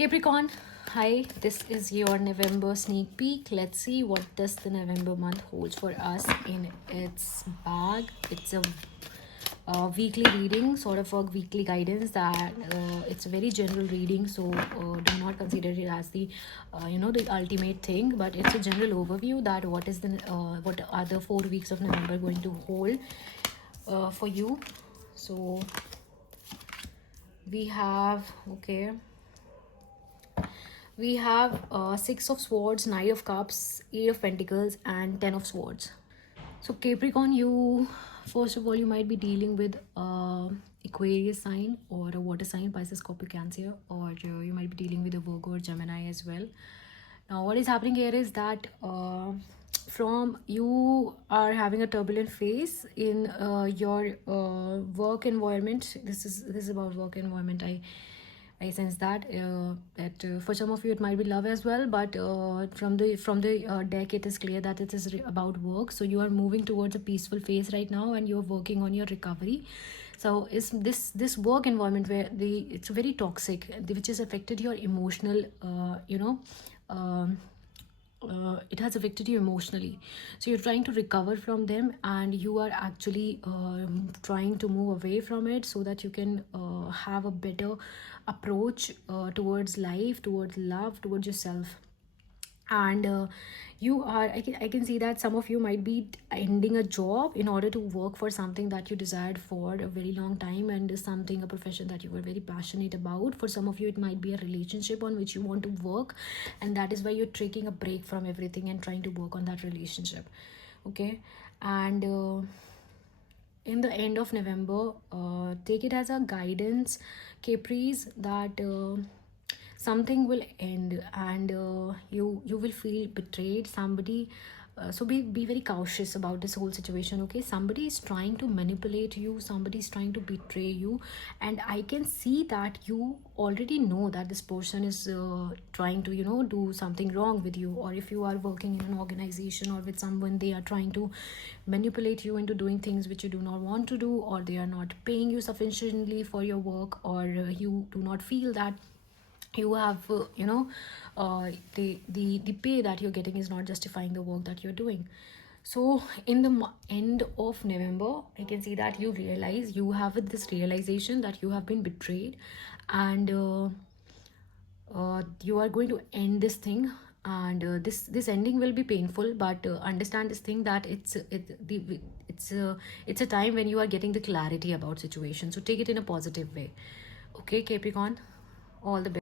Capricorn, hi, this is your November sneak peek. Let's see what does the November month holds for us in its bag. It's a weekly reading, sort of a weekly guidance that it's a very general reading, so do not consider it as the the ultimate thing, but it's a general overview that what are the 4 weeks of November going to hold for you. So we have Six of Swords, Knight of Cups, Eight of Pentacles, and Ten of Swords. So Capricorn, you first of all you might be dealing with Aquarius sign or a water sign, Pisces, Scorpio, Cancer, or you might be dealing with a Virgo or Gemini as well. Now, what is happening here is that from you are having a turbulent phase in your work environment. This is about work environment. I sense that for some of you it might be love as well, but from the deck it is clear that it is about work. So you are moving towards a peaceful phase right now, and you are working on your recovery. So is this work environment where it's very toxic, which has affected your emotional it has affected you emotionally, so you're trying to recover from them, and you are actually trying to move away from it so that you can have a better approach towards life, towards love, towards yourself. And I can see that some of you might be ending a job in order to work for something that you desired for a very long time, and is something, a profession that you were very passionate about. For some of you it might be a relationship on which you want to work, and that is why you're taking a break from everything and trying to work on that relationship. Okay. And in the end of November, take it as a guidance, Capris, that something will end, and you will feel betrayed. Somebody, so be very cautious about this whole situation. Okay, somebody is trying to manipulate you, somebody is trying to betray you, and I can see that you already know that this person is trying to do something wrong with you. Or if you are working in an organization or with someone, they are trying to manipulate you into doing things which you do not want to do, or they are not paying you sufficiently for your work, or you do not feel that you have the pay that you're getting is not justifying the work that you're doing. So in the end of November, I can see that you have this realization that you have been betrayed, and you are going to end this thing. And this ending will be painful, but understand this thing, that it's a time when you are getting the clarity about situation. So take it in a positive way. Okay, Capricorn, all the best.